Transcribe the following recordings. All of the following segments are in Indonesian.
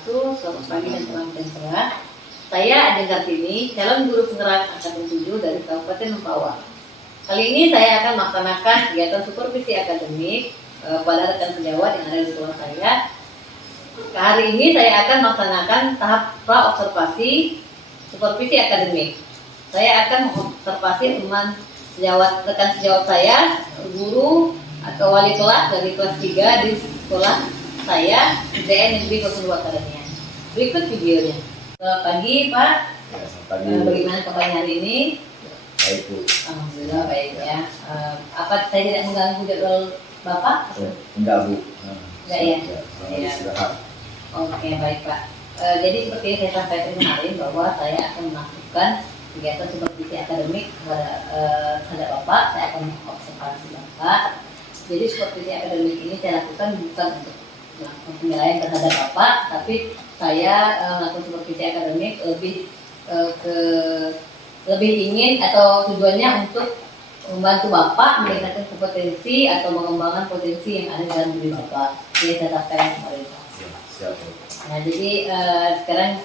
wabarakatuh. Selamat pagi dan salam sejahtera. Saya Ajeng Kartini, calon guru penggerak angkatan 7 dari Kabupaten Mempawah. Kali ini saya akan melaksanakan kegiatan supervisi akademik pada rekan sejawat yang ada di sekolah saya. Hari ini saya akan melaksanakan tahap pra-observasi supervisi akademik. Saya akan mengobservasi teman sejawat, rekan sejawat saya, guru atau wali kelas dari kelas 3 di sekolah saya, ITN Negeri 02 Akademia. Berikut videonya. Selamat pagi Pak. Ya, selamat pagi. Bagaimana kabarnya hari ini? Baik Bu. Alhamdulillah baik ya. Apa saya tidak mengganggu jadwal Bapak? Enggak Bu. Enggak ya? Ya. Istirahat. Oke baik Pak. Jadi seperti yang saya sampaikan kemarin bahwa saya akan melakukan kegiatan supervisi akademik terhadap Bapak. Saya akan mengobservasi Bapak. Jadi supervisi akademik ini saya lakukan bukan untuk melakukan penilaian terhadap Bapak, tapi saya melakukan supervisi akademik lebih ingin atau tujuannya untuk membantu Bapak meningkatkan kompetensi atau mengembangkan potensi yang ada dalam diri Bapak. Jadi saya sampaikan kemarin. Siap. Nah, jadi sekarang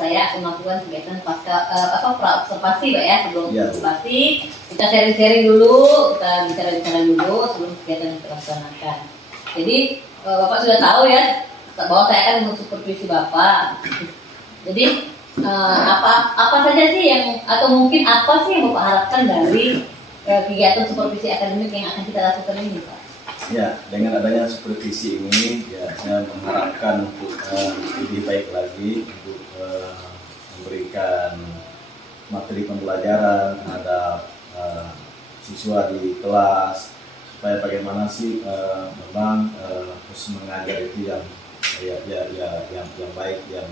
saya akan melakukan kegiatan pra-observasi Pak ya. Sebelum observasi kita sharing-sharing dulu, kita bicara-bicara dulu sebelum kegiatan kita laksanakan. Jadi Bapak sudah tahu ya bahwa saya akan mensupervisi Bapak. Jadi apa saja sih yang atau mungkin apa sih yang Bapak harapkan dari kegiatan supervisi akademik yang akan kita lakukan ini Pak? Ya, dengan adanya supervisi ini, ya saya mengharapkan untuk lebih baik lagi untuk memberikan materi pembelajaran terhadap siswa di kelas, supaya bagaimana sih memang proses mengajar itu yang baik, yang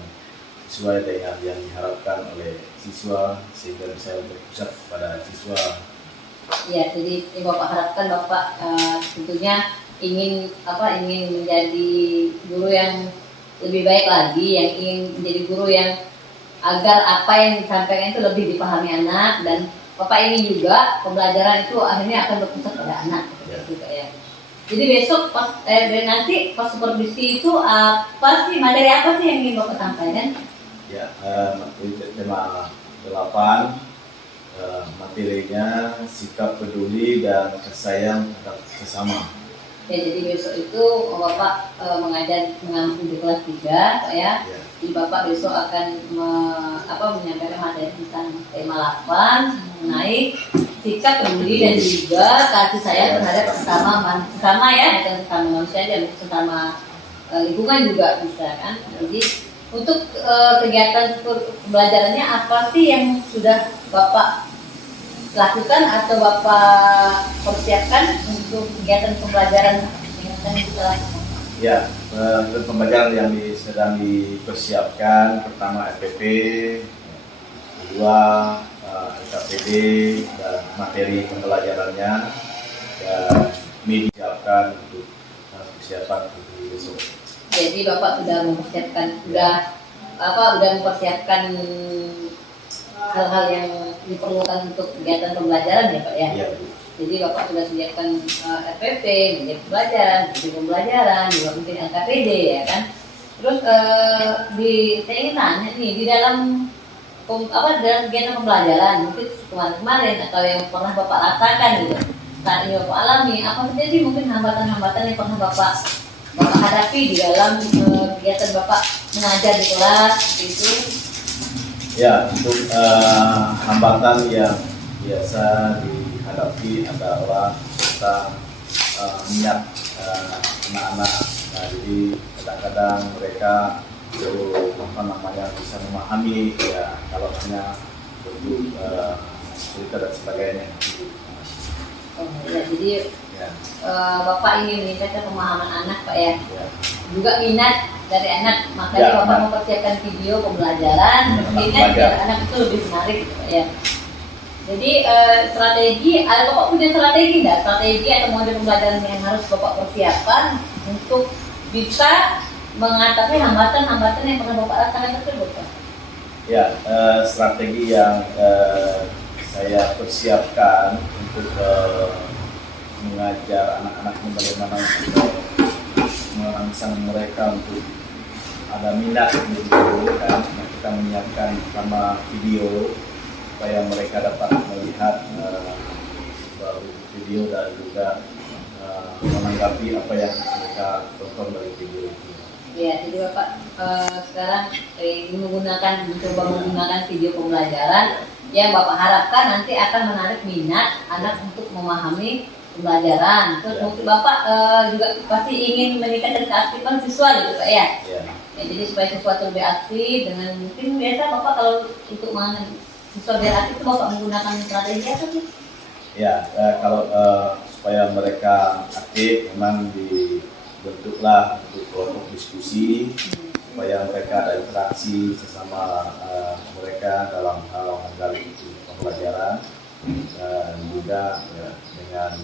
sesuai dengan yang diharapkan oleh siswa, sehingga bisa berpusat pada siswa. Ya, jadi yang Bapak harapkan Bapak tentunya ingin menjadi guru yang lebih baik lagi, yang ingin menjadi guru yang agar apa yang disampaikan itu lebih dipahami anak, dan Bapak ingin juga pembelajaran itu akhirnya akan berpusat pada anak gitu ya. Jadi besok nanti pas supervisi itu materi apa sih yang ingin Bapak sampaikan? Ya, materi tema 8. Materinya sikap peduli dan kesayang terhadap sesama. Ya, jadi besok itu Bapak mengajar di kelas 3 Pak ya. Jadi Bapak besok akan menyampaikan materi tentang tema 8 mengenai sikap peduli dan juga kasih sayang terhadap sesama ya, bukan sesama manusia dan sesama lingkungan juga bisa kan. Jadi untuk kegiatan pembelajarannya apa sih yang sudah Bapak lakukan atau Bapak persiapkan untuk kegiatan pembelajaran yang akan kita lakukan? Ya, untuk pembelajaran yang sedang dipersiapkan, pertama FPP, kedua LKPD, dan materi pembelajarannya, dan ini disiapkan untuk persiapan untuk besok. Jadi Bapak sudah mempersiapkan, hal-hal yang diperlukan untuk kegiatan pembelajaran ya Pak ya? Iya. Jadi Bapak sudah sediakan RPP, media pembelajaran, juga mungkin LKPD ya kan? Terus saya ingin tanya nih, di dalam kegiatan pembelajaran mungkin kemarin atau yang pernah Bapak rasakan gitu, saat ini Bapak alami, apa saja sih mungkin hambatan-hambatan yang pernah Bapak hadapi di dalam kegiatan Bapak mengajar di kelas seperti itu? Ya, untuk hambatan yang biasa dihadapi adalah tentang minat anak-anak. Nah, jadi kadang-kadang mereka bisa memahami ya kalau hanya untuk cerita dan sebagainya. Oh ya, jadi Bapak ingin meningkatkan pemahaman anak Pak ya? Juga minat dari anak, makanya Bapak mempersiapkan video pembelajaran biar anak itu lebih menarik gitu Pak ya. Jadi Bapak punya strategi nggak? Strategi atau model pembelajaran yang harus Bapak persiapkan untuk bisa mengatasi hambatan-hambatan yang pernah Bapak rasakan tersebut Pak? Ya, strategi yang saya persiapkan untuk mengajar anak-anak bagaimana merangsang mereka untuk ada minat begitu kan, nah, kita menyiapkan sama video supaya mereka dapat melihat video dan juga menanggapi apa yang mereka tonton dari video itu. Ya, jadi Bapak sekarang mencoba menggunakan video pembelajaran yang Bapak harapkan nanti akan menarik minat anak untuk memahami pembelajaran. Terus Ya. mungkin Bapak juga pasti ingin meningkatkan keaktifan siswa gitu Pak ya. Ya. Ya, jadi supaya siswa itu lebih aktif dengan mungkin biasa Bapak kalau untuk siswa biar aktif itu Bapak menggunakan strategi apa sih? Ya, kalau supaya mereka aktif memang dibentuklah untuk kelompok diskusi supaya mereka ada interaksi sesama mereka dalam hal menggali itu pembelajaran dan juga ya, dengan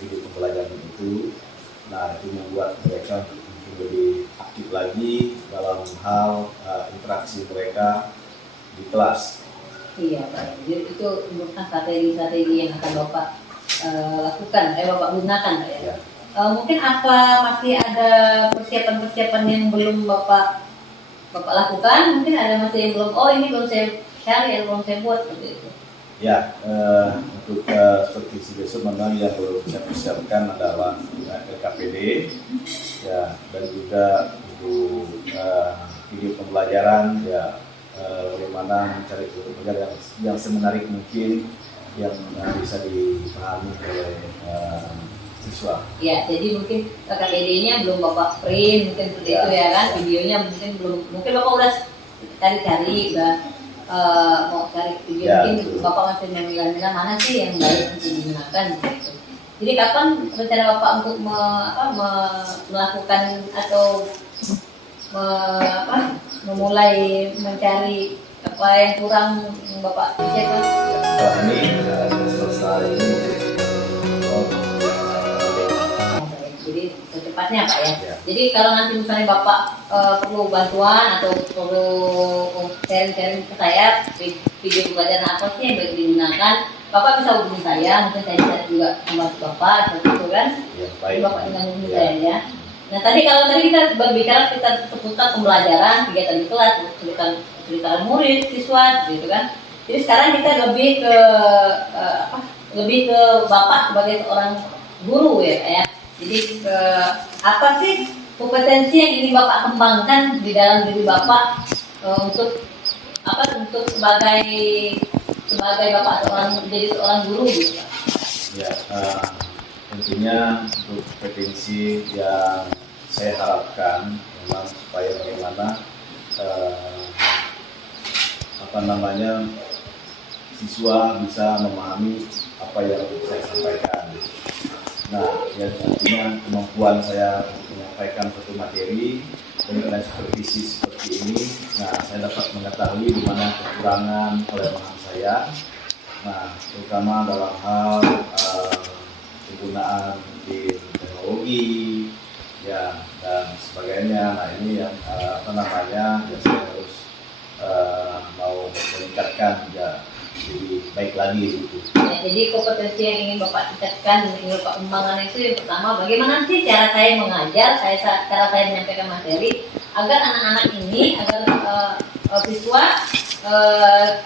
video pembelajaran itu, nah itu membuat mereka mungkin lebih aktif lagi dalam hal interaksi mereka di kelas. Iya Pak, jadi itu merupakan strategi-strategi yang akan Bapak lakukan, Bapak gunakan Pak ya. Ya. Mungkin apa masih ada persiapan-persiapan yang belum Bapak lakukan? Mungkin ada masih yang belum, ini belum saya cari, yang belum saya buat seperti itu. Ya, untuk supervisi besok memang yang perlu saya persiapkan adalah LKPD, ya, dan juga untuk video pembelajaran, ya, bagaimana mencari video pembelajaran yang semenarik mungkin yang bisa dipahami oleh siswa. Ya, jadi mungkin KKPD-nya belum Bapak print, mungkin seperti itu ya kan, videonya mungkin belum, mungkin Bapak udah cari-cari, udah mau cari video, Ya, mungkin betul. Bapak masih memilah-milah mana sih yang baik untuk digunakan gitu. Jadi kapan rencana Bapak untuk melakukan atau memulai mencari apa yang kurang yang Bapak cek Mas? Setelah ini selesai ini, Jadi secepatnya Pak ya. Ya. Jadi kalau nanti misalnya Bapak perlu bantuan atau perlu sharing-sharing ke saya video pembelajaran apa sih yang baik digunakan, Bapak bisa hubungi saya, mungkin saya bisa juga membantu Bapak seperti itu kan. ya, Jadi baik. Bapak tinggal hubungi Ya. saya ya. Nah kalau tadi kita berbicara seputar pembelajaran, kegiatan di kelas, cerita murid, siswa, gitu kan. Jadi sekarang kita lebih ke Bapak sebagai seorang guru ya. Jadi apa sih kompetensi yang ingin Bapak kembangkan di dalam diri Bapak untuk sebagai Bapak menjadi seorang guru gitu Pak? Ya, tentunya untuk kompetensi yang saya harapkan memang supaya bagaimana siswa bisa memahami apa yang saya sampaikan. Nah, ya artinya kemampuan saya untuk menyampaikan satu materi dengan supervisi seperti ini, nah saya dapat mengetahui di mana kekurangan kelemahan saya. Nah, terutama dalam hal penggunaan mungkin teknologi, ya dan sebagainya. Nah ini yang ya saya harus mau meningkatkan ya jadi baik lagi gitu. Ya, jadi kompetensi yang ingin Bapak tingkatkan, yang ingin Bapak kembangkan itu yang pertama, bagaimana sih cara saya mengajar, cara saya menyampaikan materi agar anak-anak ini, agar siswa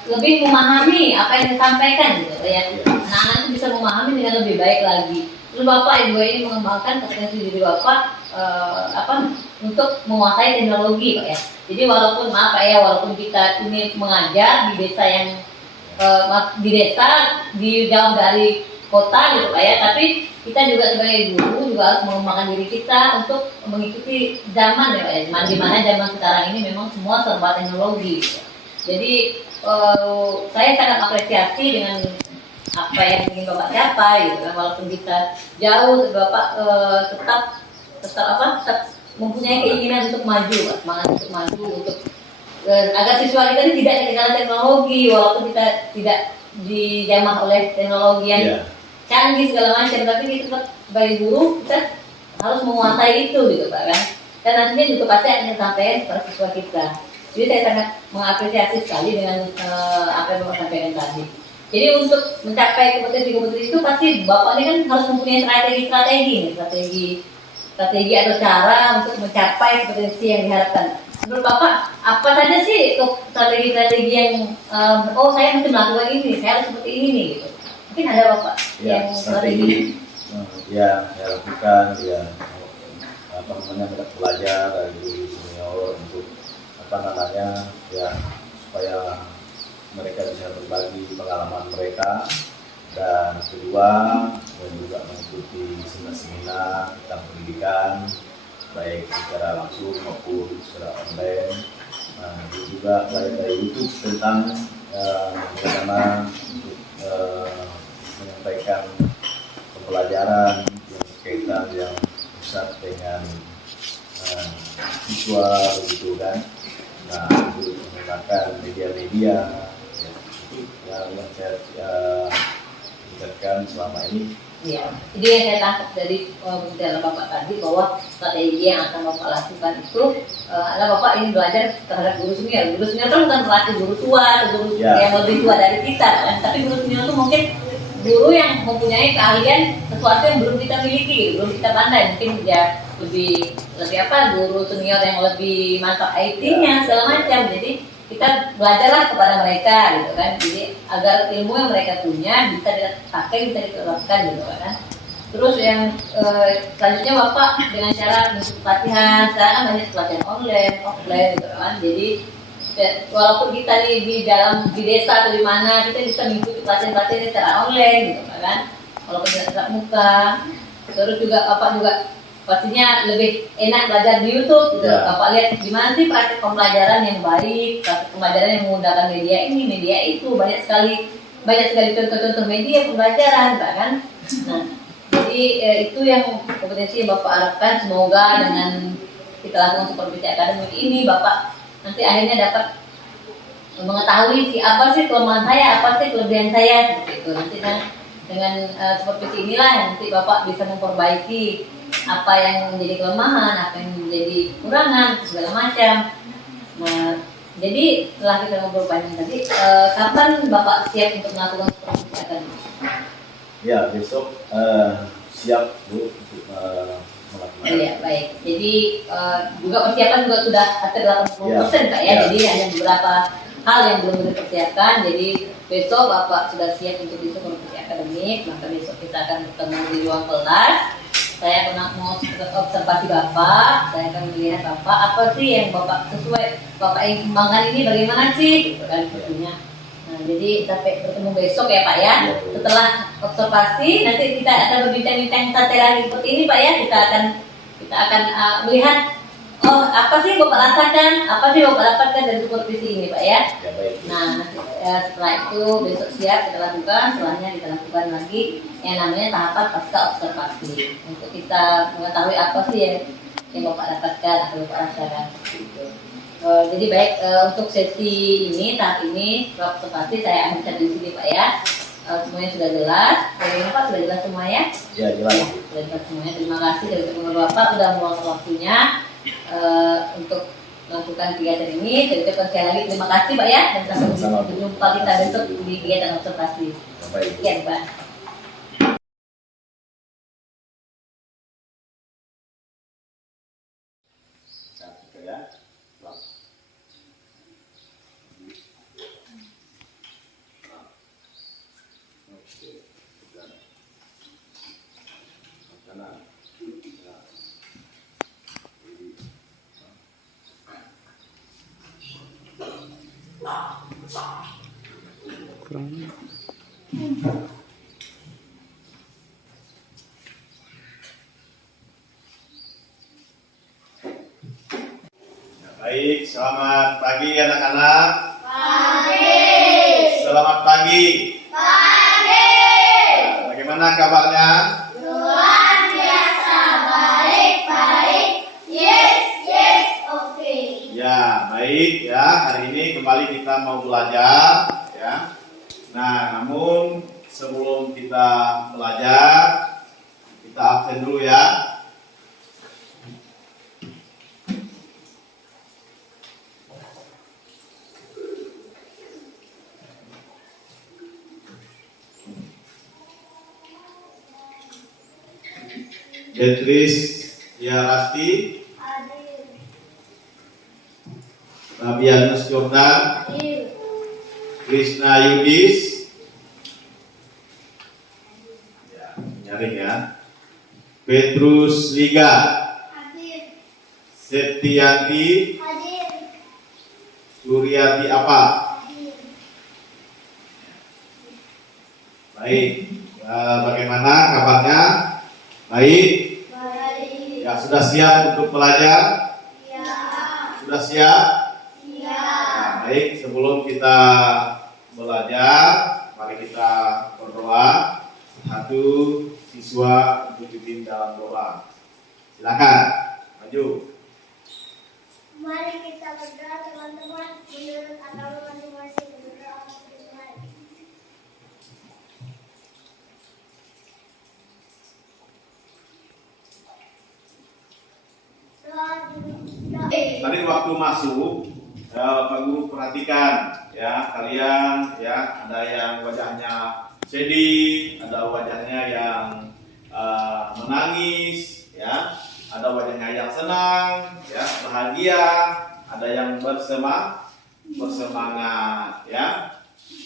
lebih memahami apa yang disampaikan gitu ya. Anak-anak itu bisa memahami dengan lebih baik lagi. Terus Bapak Ibu ini mengembangkan kompetensi diri Bapak untuk menguasai teknologi Pak ya. Jadi walaupun kita ini mengajar di desa yang jauh dari kota gitu Pak ya, tapi kita juga sebagai guru juga harus mengembangkan diri kita untuk mengikuti zaman ya Pak ya. Di mana zaman sekarang ini memang semua serba teknologi gitu. Jadi saya sangat apresiasi dengan apa yang ingin Bapak capai gitu kan, walaupun kita jauh, Bapak tetap mempunyai keinginan untuk maju, semangat untuk maju untuk agar siswa kita ini tidak ketinggalan teknologi, walaupun kita tidak dijamah oleh teknologi yang canggih segala macam, tapi kita tetap sebagai guru kita harus menguasai itu gitu Pak kan. Dan nantinya juga pasti akan disampaikan kepada siswa kita. Jadi saya sangat mengapresiasi sekali dengan apa yang Bapak sampaikan tadi. Jadi untuk mencapai kompetensi itu pasti Bapak ini kan harus mempunyai strategi atau cara untuk mencapai kompetensi yang diharapkan. menurut Bapak apa saja sih strategi-strategi yang saya mesti melakukan ini, saya harus seperti ini nih gitu. Mungkin ada Bapak Ya, yang strategi yang saya lakukan ya apa namanya belajar dari guru senior untuk apa namanya ya supaya mereka bisa berbagi pengalaman mereka, dan kedua dan juga mengikuti seminar-seminar tentang pendidikan baik secara langsung maupun secara online. Nah, itu juga belajar dari YouTube tentang bagaimana untuk menyampaikan pembelajaran yang berkaitan yang pusat dengan visual gitu kan. Nah, untuk menggunakan media-media ya, itu yang saya tingkatkan selama ini. Iya, jadi yang saya tangkap dari pembicaraan Bapak tadi bahwa strategi yang akan Bapak lakukan itu adalah Bapak ingin belajar terhadap guru senior. Guru senior itu bukan berarti guru tua atau guru yang lebih tua dari kita kan, tapi guru senior itu mungkin guru yang mempunyai keahlian sesuatu yang belum kita miliki, belum kita pandai. Mungkin ya lebih apa, guru senior yang lebih mantap IT-nya segala macam. Jadi kita belajarlah kepada mereka gitu kan, jadi agar ilmu yang mereka punya bisa dipakai, bisa diterapkan gitu kan. Terus yang selanjutnya Bapak dengan cara mengikuti pelatihan, sekarang kan banyak pelatihan online, offline gitu kan. Jadi walaupun kita di desa atau di mana, kita bisa mengikuti pelatihan-pelatihan secara online gitu kan, walaupun tidak tatap muka. Terus juga Bapak juga pastinya lebih enak belajar di YouTube gitu. Bapak lihat gimana sih praktik pembelajaran yang baik, praktik pembelajaran yang menggunakan media ini, media itu, banyak sekali contoh-contoh media pembelajaran kan. Nah, jadi itu yang kompetensi yang Bapak harapkan. Semoga dengan kita lakukan supervisi akademik ini, Bapak nanti akhirnya dapat mengetahui apa sih kelemahan saya, apa sih kelebihan saya seperti itu. Nanti dengan supervisi inilah nanti Bapak bisa memperbaiki apa yang menjadi kelemahan, apa yang menjadi kekurangan, segala macam. Nah, jadi setelah kita ngobrol panjang tadi, kapan Bapak siap untuk melakukan supervisi akademik? Ya, besok siap Bu untuk melakukan. Iya, baik. Jadi juga persiapan juga sudah hampir 80% Pak ya. Jadi hanya beberapa hal yang belum dipersiapkan. Jadi besok Bapak sudah siap untuk supervisi akademik, maka besok kita akan bertemu di ruang kelas. Saya akan mau observasi Bapak, saya akan melihat Bapak apa sih yang Bapak sesuai Bapak ingin kembangkan ini, bagaimana sih gitu kan sepertinya. Nah, jadi sampai bertemu besok ya Pak ya. Setelah observasi nanti kita akan berbincang-bincang santai lagi seperti ini Pak ya. Kita akan melihat apa sih Bapak rasakan, apa sih Bapak dapatkan dari supervisi ini Pak ya. Nah, nanti setelah itu besok siap kita lakukan, setelahnya kita lakukan lagi yang namanya tahapan pasca observasi untuk kita mengetahui apa sih yang Bapak dapatkan atau Bapak rasakan gitu. Jadi baik, untuk sesi ini saat ini observasi saya akhirkan di sini Pak ya. Semuanya sudah jelas, bagaimana Pak, sudah jelas semua ya? Ya, jelas. Ya, sudah jelas semuanya. Terima kasih dari Bapak sudah meluangkan waktunya untuk melakukan kegiatan ini. Saya ucapkan sekali lagi terima kasih Pak ya, dan sampai berjumpa kita besok di kegiatan observasi. Sekian Pak. Baik, selamat pagi anak-anak. Pagi. Selamat pagi. Pagi. Bagaimana kabarnya? Luar biasa, baik. Yes, oke. Ya, baik ya. Hari ini kembali kita mau belajar ya. Nah, namun sebelum kita belajar, kita absen dulu ya. Beatrice ya Rasti, Adil. Fabianus Jordan, Hadir. Krishna Yudis, ya, nyaring ya. Petrus Liga, Hadir. Septianti, Hadir. Suryati apa? Hadir. Baik. Bagaimana kabarnya? Baik. Baik. Ya, sudah siap untuk belajar? Siap. Sudah siap? Siap. Nah, baik, sebelum kita belajar, mari kita berdoa. Satu siswa untuk dipimpin dalam doa. Silakan, maju. Mari kita berdoa teman-teman menurut agama masing-masing. Berdoa masing-masing. Tadi waktu masuk, Pak Guru perhatikan ya, kalian ya, ada yang wajahnya sedih, ada wajahnya yang menangis, ya, ada wajahnya yang senang, ya, bahagia, ada yang bersemangat, ya.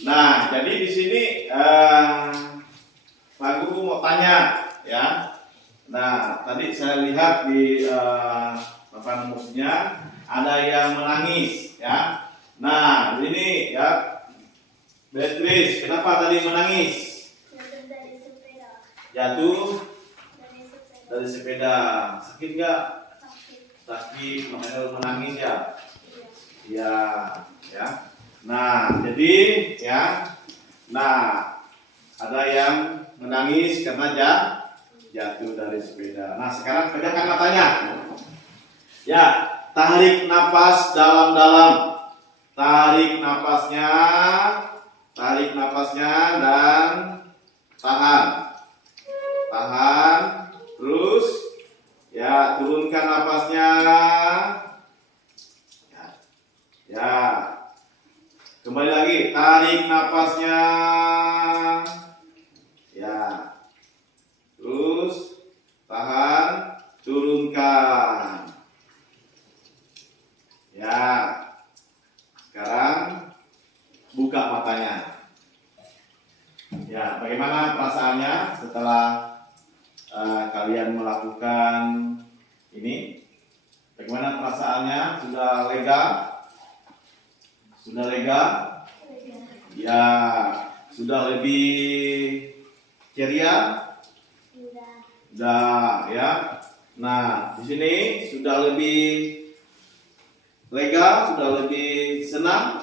Nah, jadi di sini Pak Guru mau tanya, ya. Nah, tadi saya lihat di papan rumusnya ada yang menangis, ya. Nah, ini ya, Beatrice, kenapa tadi menangis? Jatuh dari sepeda. Jatuh Dari sepeda. dari sepeda. Sakit nggak? Sakit. Sakit, makanya menangis ya. Iya. Iya, ya. Nah, jadi ya, nah ada yang menangis karena jatuh dari sepeda. Nah, sekarang pejamkan matanya. Ya, tarik napas dalam-dalam. Tarik napasnya dan tahan. Tahan, terus ya, turunkan napasnya. Ya. Kembali lagi, tarik napasnya. Ya. Terus tahan, turunkan. Ya. Sekarang buka matanya. Ya, bagaimana perasaannya setelah kalian melakukan ini? Bagaimana perasaannya? Sudah lega? Sudah lega? Ya, sudah lebih ceria? Sudah, ya. Nah, di sini sudah lebih lega, sudah lebih senang?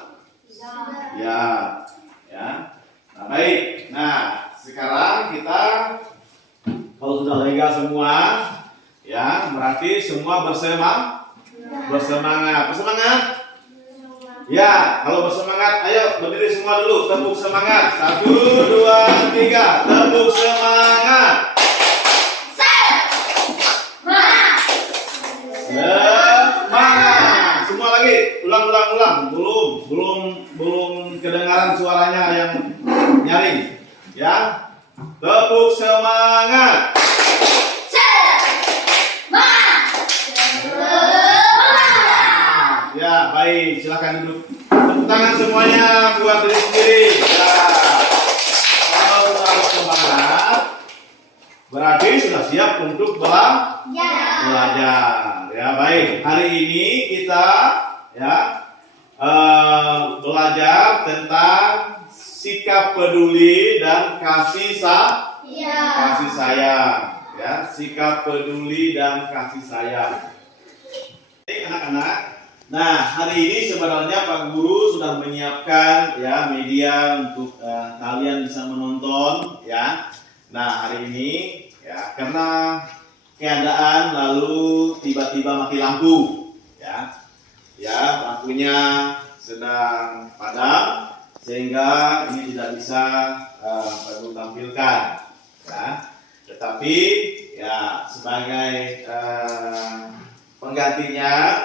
Ya, ya. Nah, baik. Nah, sekarang kita kalau sudah lega semua, ya, berarti semua bersemangat. Bersemangat. Ya, kalau bersemangat, ayo berdiri semua dulu, tepuk semangat. 1, 2, 3, tepuk semangat. Semangat. Semua lagi, ulang. Belum kedengaran suaranya yang nyaring. Ya, tepuk semangat. Ya, baik, silakan duduk. Tepuk tangan semuanya buat diri sendiri. Ya. Kalau sudah semangat, berarti sudah siap untuk belajar. Ya, baik. Hari ini kita ya belajar tentang sikap peduli dan kasih sayang. Ya, sikap peduli dan kasih sayang. Baik, anak-anak. Nah, hari ini sebenarnya Pak Guru sudah menyiapkan ya media untuk kalian bisa menonton ya. Nah, hari ini ya karena keadaan lalu tiba-tiba mati lampu ya. Ya, lampunya sedang padam sehingga ini tidak bisa Pak Guru tampilkan ya. Tetapi ya sebagai penggantinya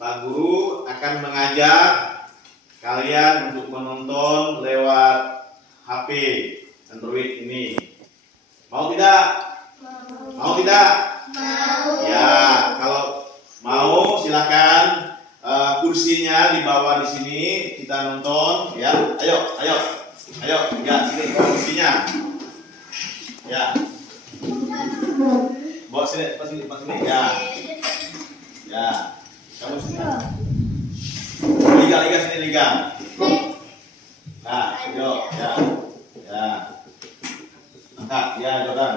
Pak Guru akan mengajak kalian untuk menonton lewat HP Android ini. Mau tidak? Mau tidak? Mau. Ya, kalau mau silakan kursinya dibawa di sini, kita nonton ya. Ayo, ya sini kursinya. Ya. Bawa sini, pas sini. Ya. Ya. Kamu sini. Liga sini liga. Nah, ayo, ya. Ya. Angkat, ya Jordan.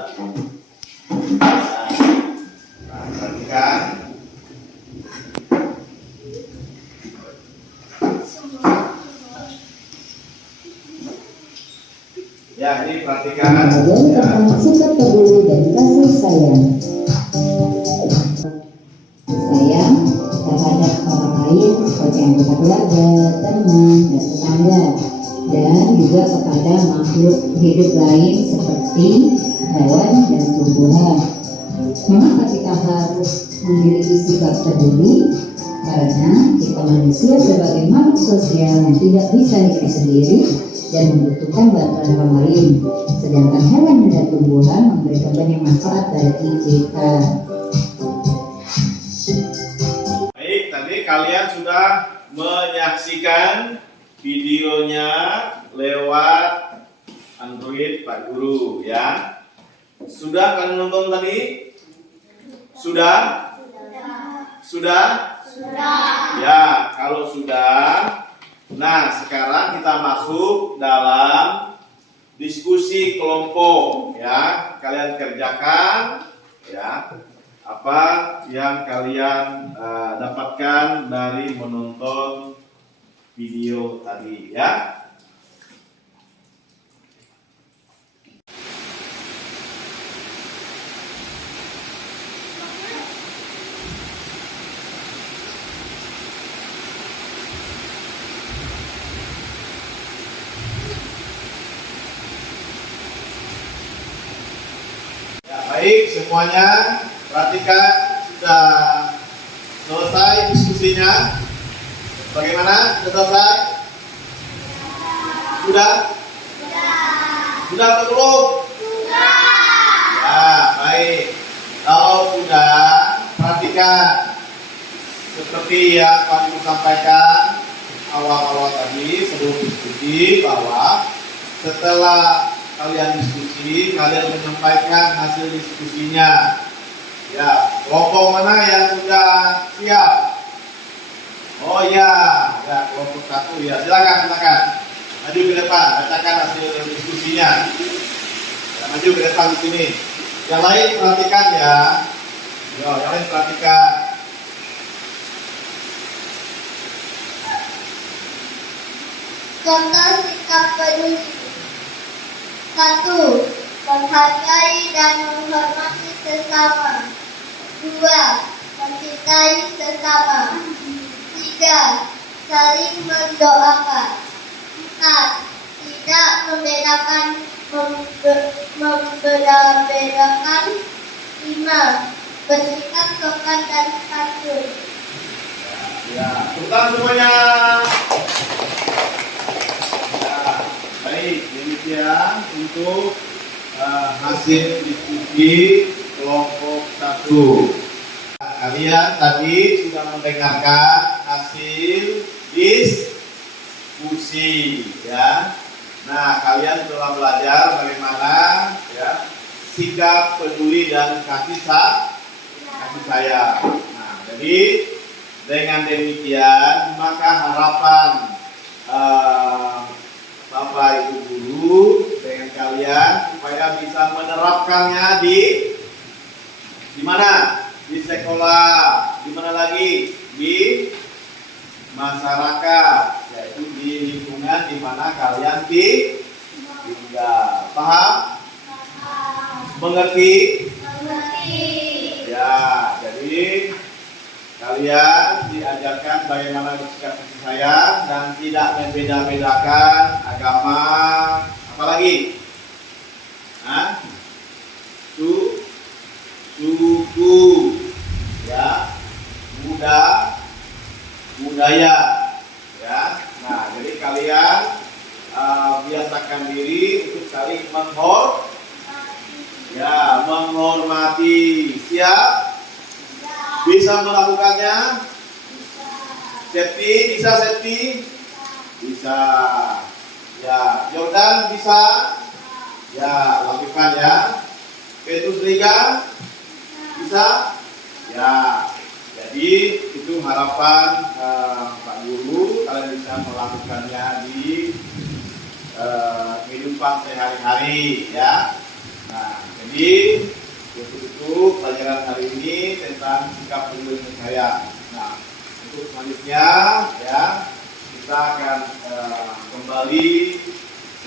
Nah, perhatikan. Ya, ini perhatikan. Kemudian tentang sikap peduli dan kasih sayang. Sayang terhadap orang lain seperti anggota keluarga, teman, dan tetangga, dan juga kepada makhluk hidup lain seperti hewan dan tumbuhan. Mengapa kita harus memiliki sikap peduli? Karena kita manusia sebagai makhluk sosial yang tidak bisa hidup sendiri dan membutuhkan bantuan orang lain. Sedangkan hewan dan tumbuhan memberikan banyak manfaat bagi kita. Baik, tadi kalian sudah menyaksikan videonya lewat Android Pak Guru ya. Sudah kalian nonton tadi? Sudah? Ya, kalau sudah, nah sekarang kita masuk dalam diskusi kelompok ya. Kalian kerjakan ya apa yang kalian dapatkan dari menonton video tadi ya. Baik semuanya, perhatikan sudah selesai diskusinya. Bagaimana? Sudah selesai? Sudah? Sudah atau belum? Ya, baik. Kalau sudah, perhatikan seperti yang Pak Guru sampaikan awal-awal tadi sebelum diskusi, bahwa setelah kalian diskusi, kalian menyampaikan hasil diskusinya. Ya, kelompok mana yang sudah siap? Oh ya, kelompok 1 ya. Silakan. Maju ke depan, bacakan hasil diskusinya. Ya, maju ke depan di sini. Yang lain perhatikan ya. Yang lain perhatikan. Contoh sikap peduli. 1. Menghargai dan menghormati sesama. 2. Mencintai sesama. 3. Saling mendoakan. 4. Tidak membedakan. 5. Bersikap sopan dan santun. Ya, tepuk semuanya. Baik, demikian untuk hasil diskusi kelompok 1. Kalian tadi sudah mendengarkan hasil diskusi ya. Nah, kalian telah belajar bagaimana ya sikap peduli dan kasih sayang. Nah, jadi dengan demikian maka harapan Bapak Ibu Guru dengan kalian supaya bisa menerapkannya di mana? Di sekolah, di mana lagi? Di masyarakat, yaitu di lingkungan di mana kalian tinggal. Paham? Mengerti? Ya, jadi kalian diajarkan bagaimana bersikap kasih sayang dan tidak membeda-bedakan agama, apalagi suku, ya, budaya, ya. Nah, jadi kalian biasakan diri untuk saling menghormati. Siap? Bisa melakukannya? Septi bisa Septi? Bisa. Ya, Jordan bisa? Ya, lakukan ya. Petrus Liga bisa? Ya. Jadi itu harapan Pak Guru, kalian bisa melakukannya di kehidupan sehari-hari ya. Nah, jadi untuk itu pelajaran hari ini tentang sikap peduli saya. Nah, untuk selanjutnya ya kita akan kembali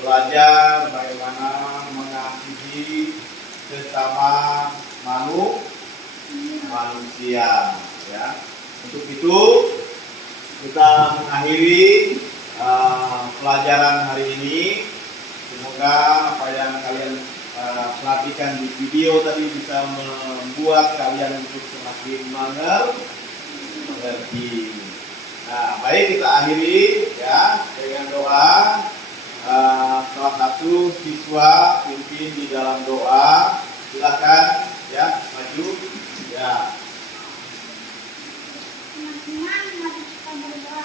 belajar bagaimana mengasihi sesama manusia ya. Untuk itu kita mengakhiri pelajaran hari ini. Semoga apa yang kalian perhatikan di video tadi bisa membuat kalian untuk semakin mengerti. Nah, baik, kita akhiri ya dengan doa. Salah satu siswa pimpin di dalam doa. Silakan ya, maju ya. Teman-teman, mari kita berdoa.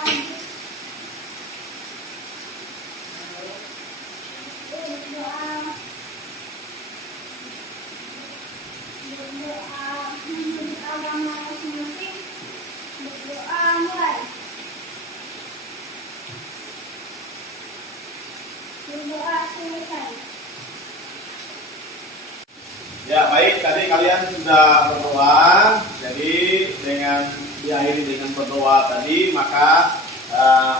Berdoa menurut agama masing-masing. Berdoa mulai. Berdoa selesai. Ya, baik, tadi kalian sudah berdoa. Jadi dengan diakhiri dengan berdoa tadi, maka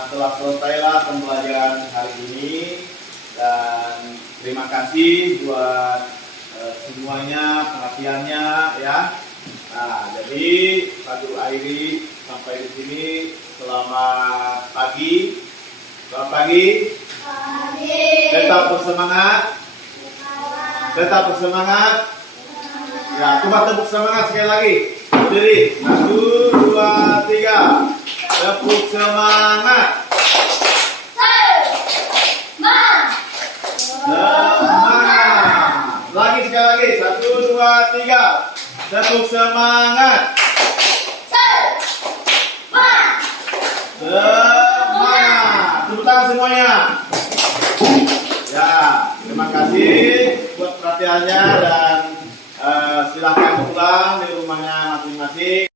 telah selesailah pembelajaran hari ini. Dan terima kasih buat semuanya perhatiannya ya. Nah, jadi Pak akhiri sampai di sini. Selamat pagi. Selamat pagi. Tetap bersemangat. Tetap bersemangat. Ya, coba tepuk semangat sekali lagi. Berdiri. 1, 2, 3. Tepuk semangat. Semangat. Lagi sekali lagi. 1, 2, 3. Tepuk semangat. Semangat. Tepuk tangan semuanya. Ya, terima kasih buat perhatiannya dan silahkan pulang di rumahnya masing-masing.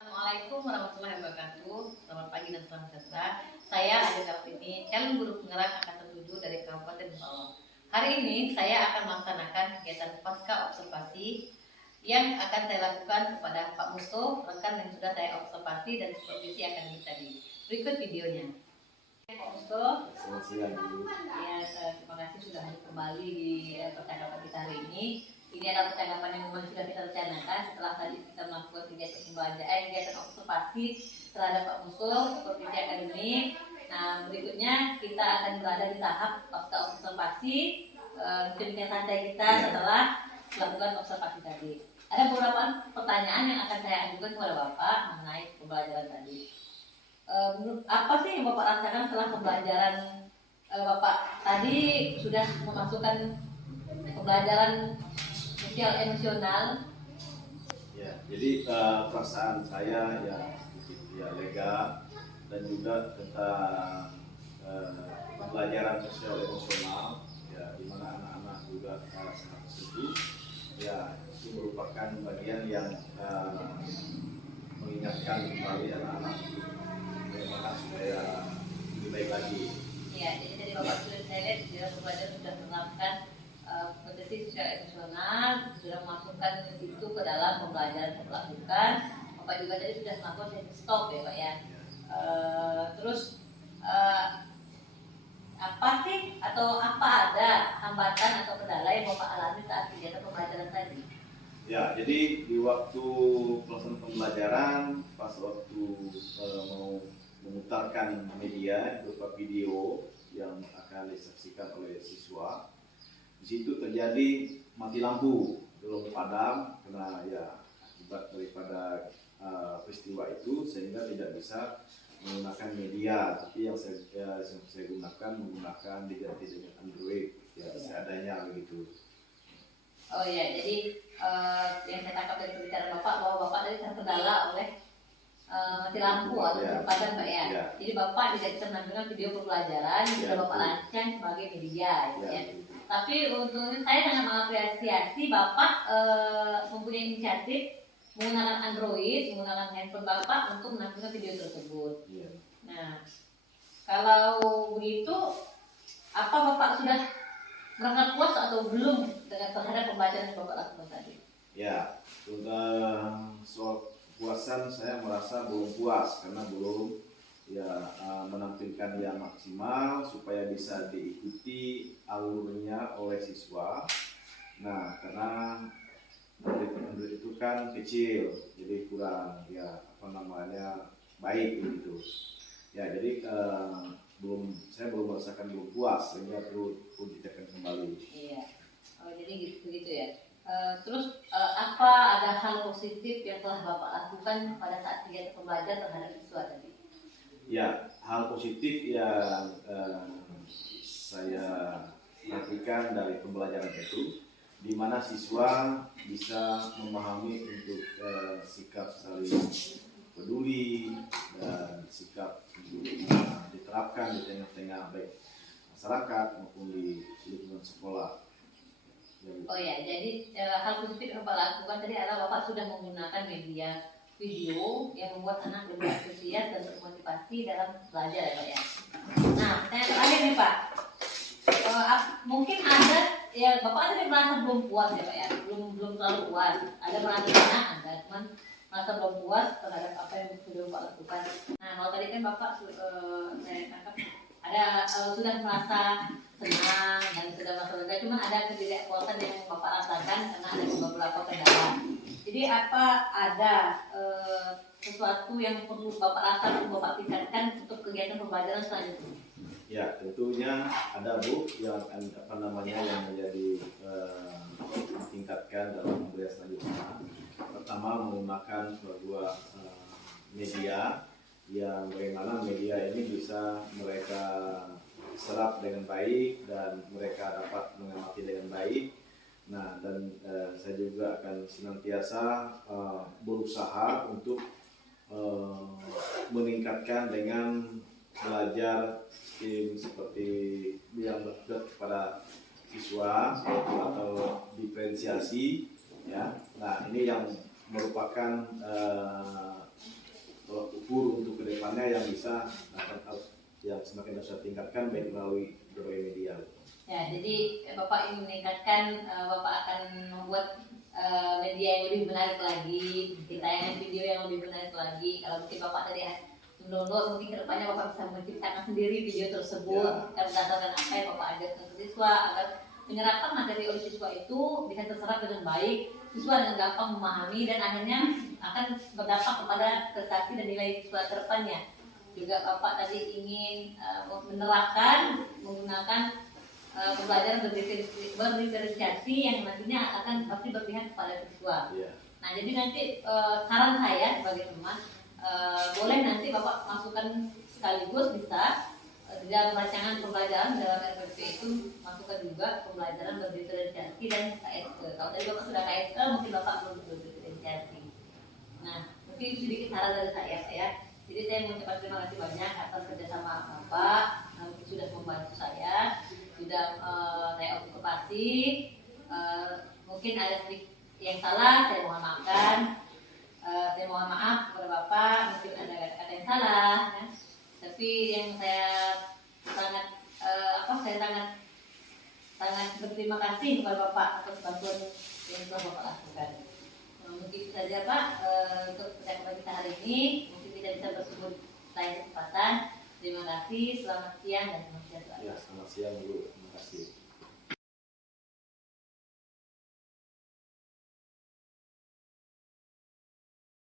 Assalamualaikum warahmatullahi wabarakatuh. Selamat pagi dan salam sejahtera. Saya Ade Kartini, calon guru penggerak angkatan 7 dari Kabupaten Pawang. Hari ini saya akan melaksanakan kegiatan pasca observasi yang akan saya lakukan kepada Pak Musto, rekan yang sudah saya observasi dan supervisi akademik tadi. Berikut videonya. Pak Musto, Selamat siang, Bu. ya, terima kasih sudah kembali di percakapan kita hari ini. Ini adalah percakapan yang memang sudah kita rencanakan setelah tadi kita melakukan kegiatan observasi terhadap Pak Musto, supervisi akademik. Nah, berikutnya kita akan berada di tahap pasca observasi, kegiatan santai kita setelah melakukan observasi tadi. Ada beberapa pertanyaan yang akan saya ajukan kepada Bapak mengenai pembelajaran tadi. Apa sih yang Bapak rasakan setelah pembelajaran Bapak tadi sudah memasukkan pembelajaran sosial emosional? Ya, jadi perasaan saya ya sedikit ya lega, dan juga tentang pembelajaran sosial emosional ya, di mana anak-anak juga sangat sedih ya. Itu merupakan bagian yang mengingatkan kembali anak-anak bagaimana supaya lebih baik lagi. Ya, jadi dari Bapak sudah saya lihat di dalam pembelajaran sudah menerapkan potensi sosial emosional, sudah memasukkan itu ke dalam pembelajaran yang dilakukan. Bapak juga tadi sudah melakukan stop ya Pak ya. Terus apa sih atau apa ada hambatan atau kendala yang Bapak alami saat kegiatan pembelajaran tadi? Ya, jadi di waktu pelaksanaan pembelajaran, pas waktu mau memutarkan media berupa video yang akan disaksikan oleh siswa, di situ terjadi mati lampu, belum padam karena ya akibat daripada peristiwa itu, sehingga tidak bisa menggunakan media, tapi yang saya menggunakan diganti dengan Android ya seadanya begitu. Oh ya, jadi yang saya tangkap dari pembicaraan Bapak bahwa Bapak tadi terkendala oleh mati lampu atau Ya. padam Pak ya. Ya. Jadi Bapak tidak bisa menampilkan video pembelajaran yang sudah Ya, Bapak betul. rancang sebagai media gitu Ya, ya. begitu. Tapi untuk saya sangat mengapresiasi Bapak mempunyai inisiatif menggunakan Android, menggunakan handphone Bapak untuk menampilkan video tersebut. Iya. Nah, kalau begitu, apa Bapak sudah merasa puas atau belum dengan terhadap pembelajaran yang Bapak lakukan tadi? Ya, untuk soal kepuasan saya merasa belum puas karena belum menampilkan yang maksimal supaya bisa diikuti alurnya oleh siswa. Nah, karena Android itu kan kecil, jadi kurang baik begitu. Ya, jadi saya belum merasakan belum puas sehingga perlu ditingkatkan kembali. Iya. Oh, jadi begitu ya. Terus apa ada hal positif yang telah Bapak lakukan pada saat kegiatan pembelajaran terhadap siswa tadi? Ya, hal positif yang saya perhatikan dari pembelajaran itu, di mana siswa bisa memahami untuk sikap saling peduli dan sikap untuk diterapkan di tengah-tengah baik masyarakat maupun di lingkungan sekolah. Oh ya, jadi hal positif yang Bapak lakukan tadi adalah Bapak sudah menggunakan media video yang membuat anak lebih antusias dan termotivasi dalam belajar ya Pak ya. Nah, yang terakhir nih Pak, mungkin ada ya Bapak tadi merasa belum puas ya Pak ya, belum terlalu puas. Ada merasa ada, cuman merasa belum puas terhadap apa yang sudah Bapak lakukan. Nah, kalau tadi kan Bapak saya tangkap ada sudah merasa senang dan sudah merasa lega, cuma ada ketidakpuasan yang Bapak rasakan karena ada beberapa kendala. Jadi apa ada sesuatu yang perlu Bapak rasa perlu Bapak tingkatkan untuk kegiatan pembelajaran selanjutnya? Ya, tentunya ada Bu yang yang menjadi tingkatkan dalam pembelajaran selanjutnya. Pertama, menggunakan sebuah media yang bagaimana media ini bisa mereka serap dengan baik dan mereka dapat mengamati dengan baik. Nah, dan saya juga akan senantiasa berusaha untuk meningkatkan dengan belajar sistem seperti yang dekat kepada siswa atau diferensiasi ya. Nah, ini yang merupakan ukur untuk kedepannya yang bisa yang semakin harus tingkatkan baik melalui berbagai media. Ya, jadi Bapak ingin meningkatkan, Bapak akan membuat media yang lebih menarik lagi, tayangan video yang lebih menarik lagi. Kalau mungkin Bapak tadi mendownload, mungkin kedepannya Bapak bisa menciptakan sendiri video tersebut berdasarkan apa yang Bapak ajarkan ke siswa agar penyerapan materi oleh siswa itu bisa terserap dengan baik, siswa dengan gampang memahami dan akhirnya akan berdampak kepada prestasi dan nilai siswa ke depannya. Juga Bapak tadi ingin menerapkan menggunakan pembelajaran berdiferensiasi yang nantinya akan pasti berpihak kepada siswa. Nah, jadi nanti saran saya sebagai teman, boleh nanti Bapak masukkan sekaligus bisa di dalam rancangan pembelajaran dalam RPP itu masukkan juga pembelajaran berdiferensiasi dan KSE. Kalau tadi Bapak sudah KSE, mungkin Bapak perlu berdiferensiasi. Nah, mungkin sedikit saran dari saya. Jadi saya mengucapkan terima kasih banyak atas kerjasama Bapak, sudah membantu saya, sudah saya observasi. Mungkin ada sedikit yang salah, saya mohon maafkan. Saya mohon maaf kepada Bapak, mungkin ada kata-kata yang salah. Ya. Tapi yang saya sangat berterima kasih kepada Bapak atas bantuan yang telah Bapak lakukan. Mungkin itu saja Pak untuk percakapan kita hari ini. Mungkin kita bisa bertemu lain kesempatan. Terima kasih, selamat siang dan selamat siang. Ya, selamat siang Bu. Terima kasih.